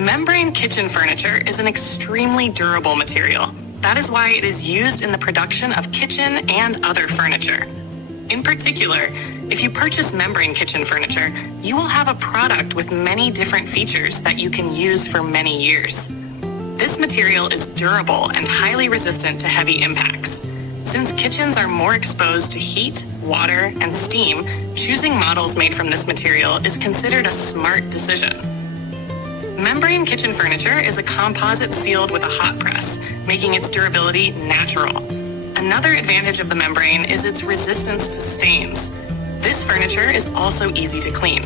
Membrane kitchen furniture is an extremely durable material. That is why it is used in the production of kitchen and other furniture. In particular, if you purchase membrane kitchen furniture, you will have a product with many different features that you can use for many years. This material is durable and highly resistant to heavy impacts. Since kitchens are more exposed to heat, water, and steam, choosing models made from this material is considered a smart decision. Membrane kitchen furniture is a composite sealed with a hot press, making its durability natural. Another advantage of the membrane is its resistance to stains. This furniture is also easy to clean.